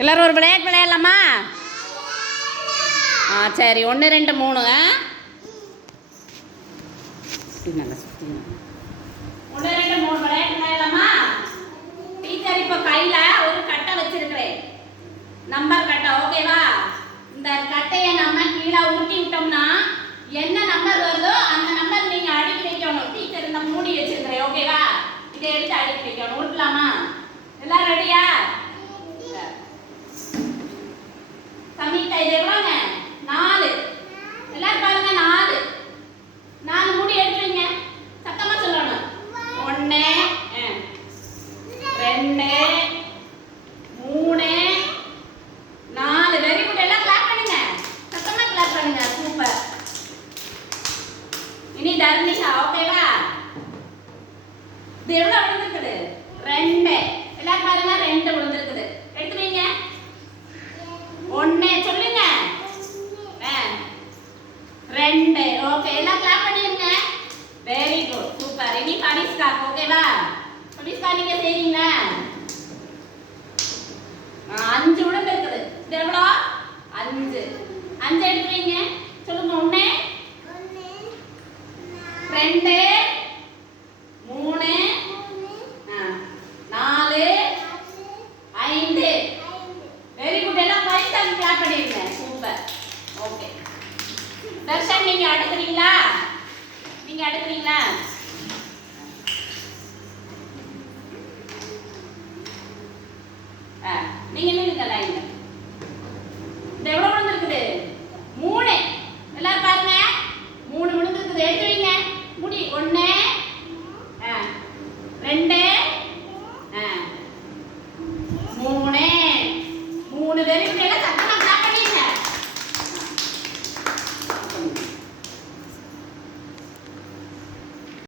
எல்லோரும் ஒரு விளையாட்டு விளையாடலாமா? சரி, 1 2 3. நல்லா சுற்றி 1 2 3 விளையாட்டு விளையாடலாமா? டீச்சர் இப்போ கையில் ஒரு கட்டை வச்சிருக்கிறேன், நம்பர் கட்டை. ஓகேவா? இந்த கட்டையை நம்ம கீழே உருட்டி விட்டோம்னா என்ன நம்பர் வருதோ அந்த நம்பர் நீங்கள் அடுக்கி வைக்கணும். டீச்சர் இந்த மூடி வச்சிருக்கிறேன். ஓகேவா? இதை எடுத்து அடுக்கி வைக்கணும். உருட்டலாமா? எல்லாரும் ரெடியா? சமீட்டா, இது எவ்வளோங்க? 4. எல்லாரும் பாருங்க, 4 4 மூடி எடுத்து வைங்க. சத்தமா சொல்லணும். 1 2 3 4. Very good. எல்லாம் கிளாப் பண்ணுங்க, சத்தமா கிளாப் பண்ணுங்க. சூப்பர். இனி தர்னிஷா. ஓகேவா? இது எவ்வளவு விழுந்திருக்குது? 2. எல்லாரும் பாருங்க, 2 விழுந்திருக்குது. எடுத்து வைங்க. 1 சொல்லுங்க. 2. ஓகே, எல்லாம் கிளாப் பண்ணிருங்க. Very good, super. இனி பரிஸ்கா. ஓகேவா? பரிஸ்கா, நீங்க செய்றீங்களா? 5 விழுந்து இருக்குது. இது எவ்வளோ? 5. 5 எடுத்து வைங்க. சொல்லுங்க. 1 2 3 4 5. Very good. எல்லாம் பரிஸ்காக்கு கிளாப் பண்ணிருங்க. சூப்பர். ஓகே, தர்ஷன் நீங்க அடுக்குறீங்களா? நீங்க அடுக்குறீங்களா? நீங்க நில்லுங்க லைன்ல. இது எவ்வளவு விழுந்திருக்குது? 3. எல்லாரும் பாருங்க, 3 விழுந்திருக்குது. எடுத்து வைங்க. முடி. 1 2 3 3. Very good.